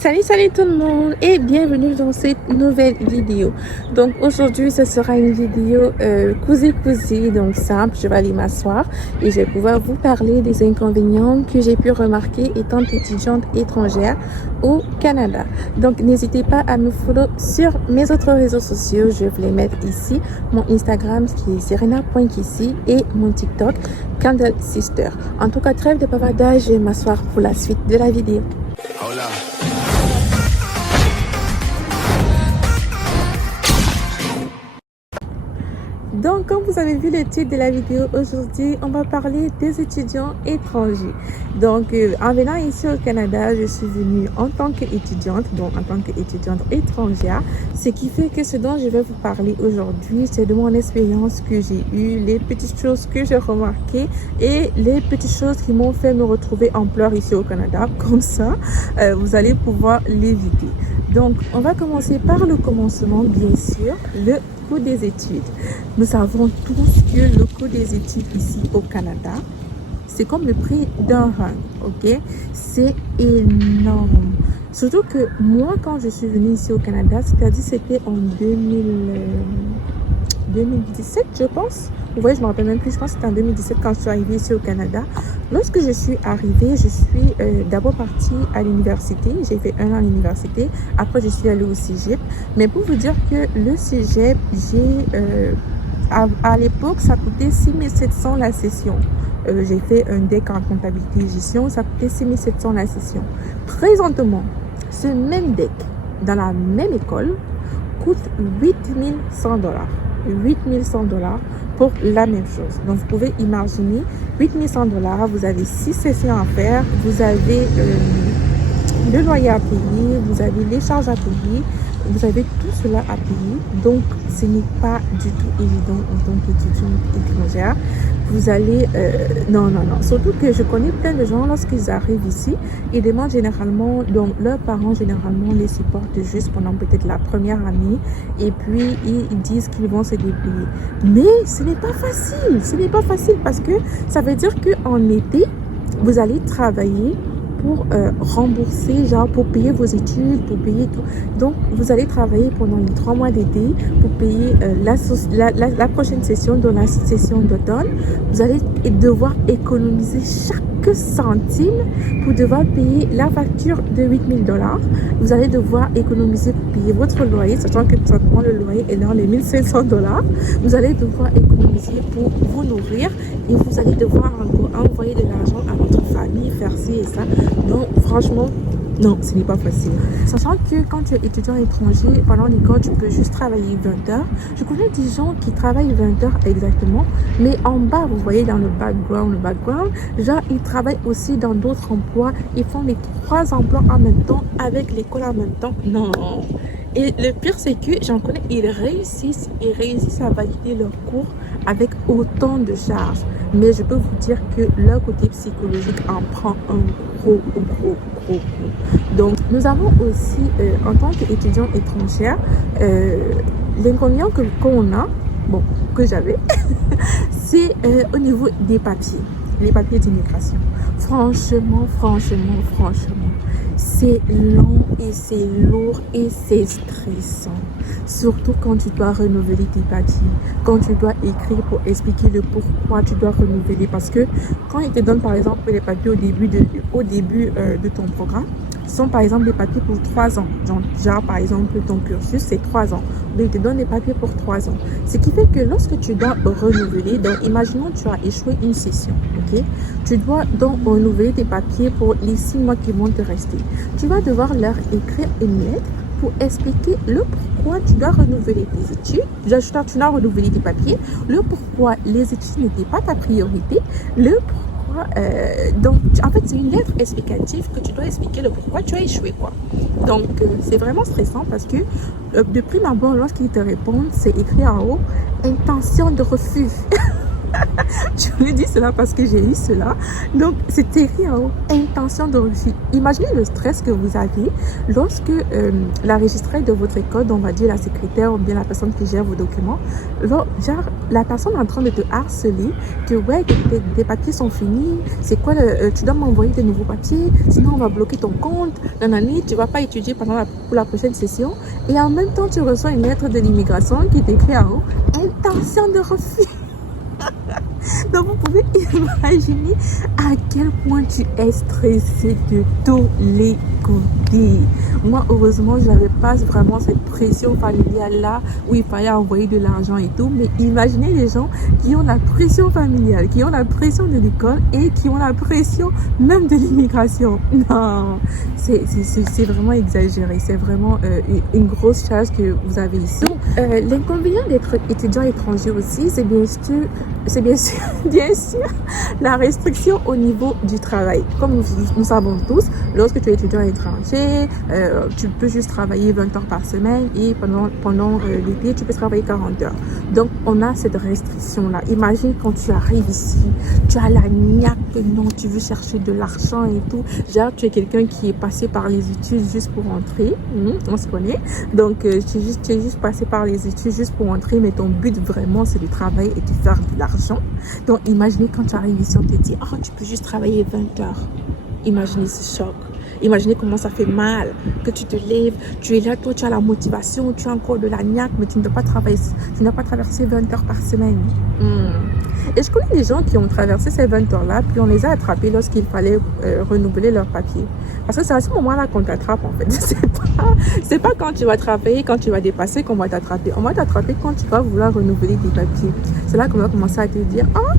Salut tout le monde et bienvenue dans cette nouvelle vidéo. Donc aujourd'hui ce sera une vidéo cosy, donc simple. Je vais aller m'asseoir et je vais pouvoir vous parler des inconvénients que j'ai pu remarquer étant étudiante étrangère au Canada. Donc n'hésitez pas à me follow sur mes autres réseaux sociaux. Je vais vous les mettre ici. Mon Instagram qui est serena.kissi et mon TikTok Candle Sister. En tout cas, trêve de bavardage, je vais m'asseoir pour la suite de la vidéo. Hola. Donc, comme vous avez vu le titre de la vidéo, aujourd'hui, on va parler des étudiants étrangers. Donc, en venant ici au Canada, je suis venue en tant qu'étudiante, donc en tant qu'étudiante étrangère. Ce qui fait que ce dont je vais vous parler aujourd'hui, c'est de mon expérience que j'ai eue, les petites choses que j'ai remarquées et les petites choses qui m'ont fait me retrouver en pleurs ici au Canada. Comme ça, vous allez pouvoir l'éviter. Donc, on va commencer par le commencement, bien sûr, le coût des études. Nous savons tous que le coût des études ici au Canada, c'est comme le prix d'un rein, ok? C'est énorme. Surtout que moi, quand je suis venue ici au Canada, c'est-à-dire c'était en 2017, je pense. Vous voyez, je ne me rappelle même plus, je pense que c'était en 2017 quand je suis arrivée ici au Canada. Lorsque je suis arrivée, je suis d'abord partie à l'université. J'ai fait 1 an à l'université. Après, je suis allée au cégep. Mais pour vous dire que le cégep, à l'époque, ça coûtait 6 700 la session. J'ai fait un DEC en comptabilité et gestion. Ça coûtait 6 700 la session. Présentement, ce même DEC, dans la même école, coûte 8 100 $. 8 100 $ pour la même chose. Donc, vous pouvez imaginer 8 100 $, vous avez 6 sessions à faire, vous avez le loyer à payer, vous avez les charges à payer, vous avez tout cela à payer. Donc, ce n'est pas du tout évident en tant qu'étudiante étrangère. Vous allez... non. Surtout que je connais plein de gens, lorsqu'ils arrivent ici, ils demandent généralement... Donc, leurs parents, généralement, les supportent juste pendant peut-être la première année. Et puis, ils disent qu'ils vont se débrouiller. Mais ce n'est pas facile. Ce n'est pas facile parce que ça veut dire qu'en été, vous allez travailler pour rembourser, genre pour payer vos études, pour payer tout. Donc, vous allez travailler pendant les 3 mois d'été pour payer la prochaine session, dans la session d'automne. Vous allez devoir économiser chaque centime pour devoir payer la facture de 8 000 $. Vous allez devoir économiser pour payer votre loyer, sachant que présentement le loyer est dans les 1 500 $. Vous allez devoir économiser pour vous nourrir et vous allez devoir encore envoyer de l'argent à votre famille, faire ci et ça. Donc, franchement, non, ce n'est pas facile. Sachant que quand tu es étudiant étranger, pendant l'école, tu peux juste travailler 20 heures. Je connais des gens qui travaillent 20 heures exactement, mais en bas, vous voyez dans le background, genre, ils travaillent aussi dans d'autres emplois. Ils font les 3 emplois en même temps, avec l'école en même temps. Non. Et le pire, c'est que j'en connais, ils réussissent à valider leurs cours avec autant de charges. Mais je peux vous dire que leur côté psychologique en prend un gros. Donc, nous avons aussi, en tant qu'étudiant étrangère, l'inconvénient qu'on a, bon, que j'avais, c'est au niveau des papiers, les papiers d'immigration. Franchement, c'est long et c'est lourd et c'est stressant. Surtout quand tu dois renouveler tes papiers, quand tu dois écrire pour expliquer le pourquoi tu dois renouveler. Parce que quand ils te donnent par exemple les papiers au début de ton programme, sont par exemple des papiers pour 3 ans. Genre par exemple ton cursus c'est 3 ans. Donc ils te donnent des papiers pour 3 ans. Ce qui fait que lorsque tu dois renouveler, donc imaginons tu as échoué une session, ok? Tu dois donc renouveler tes papiers pour les 6 mois qui vont te rester. Tu vas devoir leur écrire une lettre pour expliquer le pourquoi tu dois renouveler tes études. Tu dois renouveler tes papiers, le pourquoi les études n'étaient pas ta priorité, le pourquoi. Donc, en fait, c'est une lettre explicative que tu dois expliquer le pourquoi tu as échoué, quoi. Donc, c'est vraiment stressant parce que de prime abord, lorsqu'ils te répondent, c'est écrit en haut, intention de refus. Je lui dis cela parce que j'ai eu cela. Donc, c'était rien. Intention de refus. Imaginez le stress que vous avez lorsque la registraire de votre école, on va dire la secrétaire ou bien la personne qui gère vos documents, genre, la personne est en train de te harceler, que ouais, tes papiers sont finis, c'est quoi, tu dois m'envoyer de nouveaux papiers, sinon on va bloquer ton compte, nanani, tu vas pas étudier pour la prochaine session. Et en même temps, tu reçois une lettre de l'immigration qui t'écrit en haut, intention de refus. Donc vous pouvez imaginer à quel point tu es stressé de tous les côtés. Moi, heureusement, je n'avais pas vraiment cette pression familiale là où il fallait envoyer de l'argent et tout. Mais imaginez les gens qui ont la pression familiale, qui ont la pression de l'école et qui ont la pression même de l'immigration. Non, c'est vraiment exagéré. C'est vraiment une grosse charge que vous avez ici. L'inconvénient d'être étudiant étranger aussi, c'est bien sûr la restriction au niveau du travail. Comme nous savons tous, lorsque tu es étudiant étranger, tu peux juste travailler 20 heures par semaine et pendant l'été, tu peux travailler 40 heures. Donc, on a cette restriction-là. Imagine quand tu arrives ici, tu as la niaque, non, tu veux chercher de l'argent et tout. Genre, tu es quelqu'un qui est passé par les études juste pour entrer. On se connaît. Donc, tu es juste passé par les études juste pour entrer, mais ton but vraiment, c'est de travailler et de faire de l'argent. Donc, imaginez quand tu arrives ici, on te dit, oh, tu peux juste travailler 20 heures. Imaginez ce choc. Imaginez comment ça fait mal, que tu te lèves, tu es là, toi, tu as la motivation, tu as encore de la niaque, mais tu ne dois pas travailler, tu n'as pas traversé 20 heures par semaine. Et je connais des gens qui ont traversé ces 20 heures-là, puis on les a attrapés lorsqu'il fallait renouveler leur papier. Parce que c'est à ce moment-là qu'on t'attrape, en fait. C'est pas quand tu vas travailler, quand tu vas dépasser qu'on va t'attraper. On va t'attraper quand tu vas vouloir renouveler tes papiers. C'est là qu'on va commencer à te dire, oh,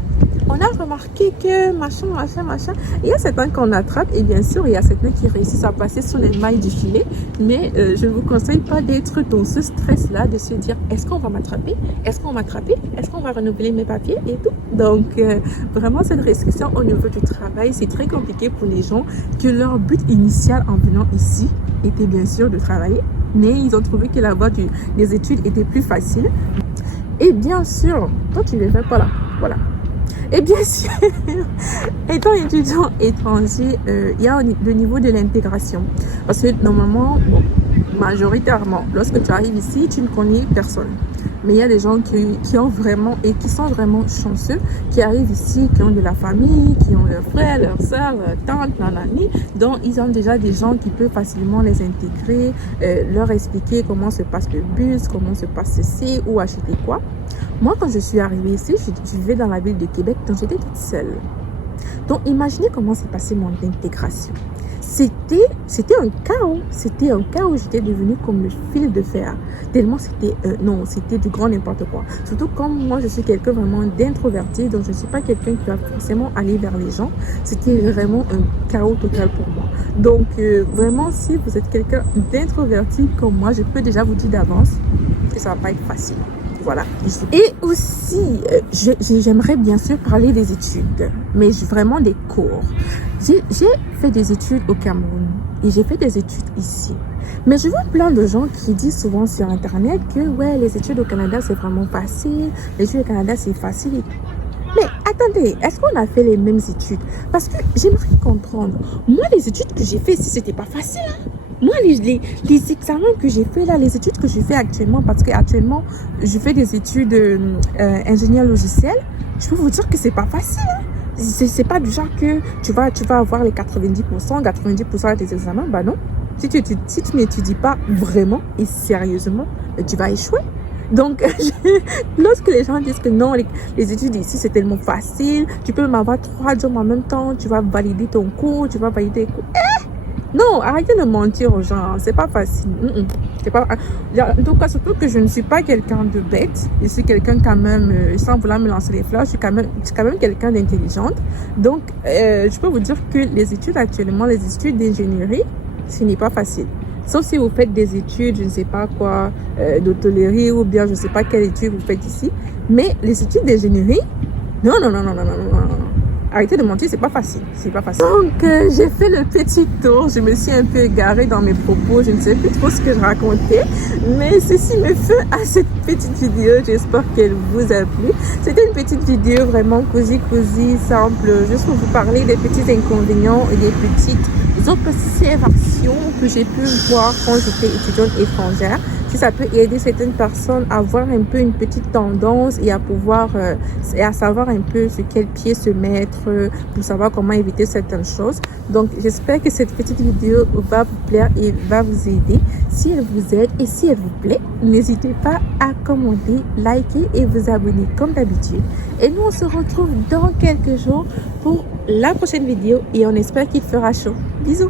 on a remarqué que machin. Il y a certains qu'on attrape et bien sûr, il y a certains qui réussissent à passer sous les mailles du filet. Mais je ne vous conseille pas d'être dans ce stress-là, de se dire, est-ce qu'on va m'attraper? Est-ce qu'on va m'attraper? Est-ce qu'on va renouveler mes papiers et tout? Donc, vraiment, cette restriction au niveau du travail, c'est très compliqué pour les gens que leur but initial en venant ici était bien sûr de travailler. Mais ils ont trouvé que la voie des études était plus facile. Et bien sûr, toi, tu ne le fais pas là. Voilà. Et bien sûr, étant étudiant étranger, il y a le niveau de l'intégration. Parce que normalement, majoritairement, lorsque tu arrives ici, tu ne connais personne. Mais il y a des gens qui ont vraiment et qui sont vraiment chanceux, qui arrivent ici, qui ont de la famille, qui ont leurs frères, leurs soeurs, leurs tantes, nanani. Donc, ils ont déjà des gens qui peuvent facilement les intégrer, leur expliquer comment se passe le bus, comment se passe ceci, ou acheter quoi. Moi, quand je suis arrivée ici, je vivais dans la ville de Québec, donc j'étais toute seule. Donc, imaginez comment s'est passée mon intégration. C'était un chaos. C'était un chaos. J'étais devenue comme le fil de fer. Tellement c'était du grand n'importe quoi. Surtout comme moi, je suis quelqu'un vraiment d'introverti. Donc, je ne suis pas quelqu'un qui va forcément aller vers les gens. C'était vraiment un chaos total pour moi. Donc, vraiment, si vous êtes quelqu'un d'introverti comme moi, je peux déjà vous dire d'avance que ça ne va pas être facile. Voilà. Et aussi, j'aimerais bien sûr parler des études, mais vraiment des cours. J'ai fait des études au Cameroun et j'ai fait des études ici. Mais je vois plein de gens qui disent souvent sur Internet que ouais, les études au Canada, c'est vraiment facile. Les études au Canada, c'est facile. Mais attendez, est-ce qu'on a fait les mêmes études? Parce que j'aimerais comprendre. Moi, les études que j'ai fait ici, c'était pas facile. Moi, les examens que j'ai fait là, les études que je fais actuellement, parce qu'actuellement, je fais des études ingénieur logiciel, je peux vous dire que c'est pas facile. C'est pas du genre que tu vas avoir les 90% de tes examens. Bah non. Si tu n'étudies pas vraiment et sérieusement, tu vas échouer. Donc, lorsque les gens disent que non, les études ici, c'est tellement facile, tu peux même avoir 3 jobs en même temps, tu vas valider ton cours, tu vas valider tes cours. Non, arrêtez de mentir aux gens, c'est pas facile. C'est pas, en tout cas, surtout que je ne suis pas quelqu'un de bête. Je suis quelqu'un quand même, sans vouloir me lancer les fleurs, je suis quand même quelqu'un d'intelligente. Donc, je peux vous dire que les études actuellement, les études d'ingénierie, ce n'est pas facile. Sauf si vous faites des études, je ne sais pas quoi, d'hôtellerie ou bien je ne sais pas quelle étude vous faites ici. Mais les études d'ingénierie, non. arrêtez de mentir, c'est pas facile. C'est pas facile. Donc, j'ai fait le petit tour. Je me suis un peu égarée dans mes propos. Je ne sais plus trop ce que je racontais. Mais ceci me fait à cette petite vidéo. J'espère qu'elle vous a plu. C'était une petite vidéo vraiment cosy, simple. Juste pour vous parler des petits inconvénients et des petites observations que j'ai pu voir quand j'étais étudiante étrangère. Si ça peut aider certaines personnes à voir un peu une petite tendance et à pouvoir et à savoir un peu sur quel pied se mettre pour savoir comment éviter certaines choses. Donc j'espère que cette petite vidéo va vous plaire et va vous aider. Si elle vous aide et si elle vous plaît, n'hésitez pas à commenter, liker et vous abonner comme d'habitude. Et nous on se retrouve dans quelques jours pour la prochaine vidéo et on espère qu'il fera chaud. Bisous.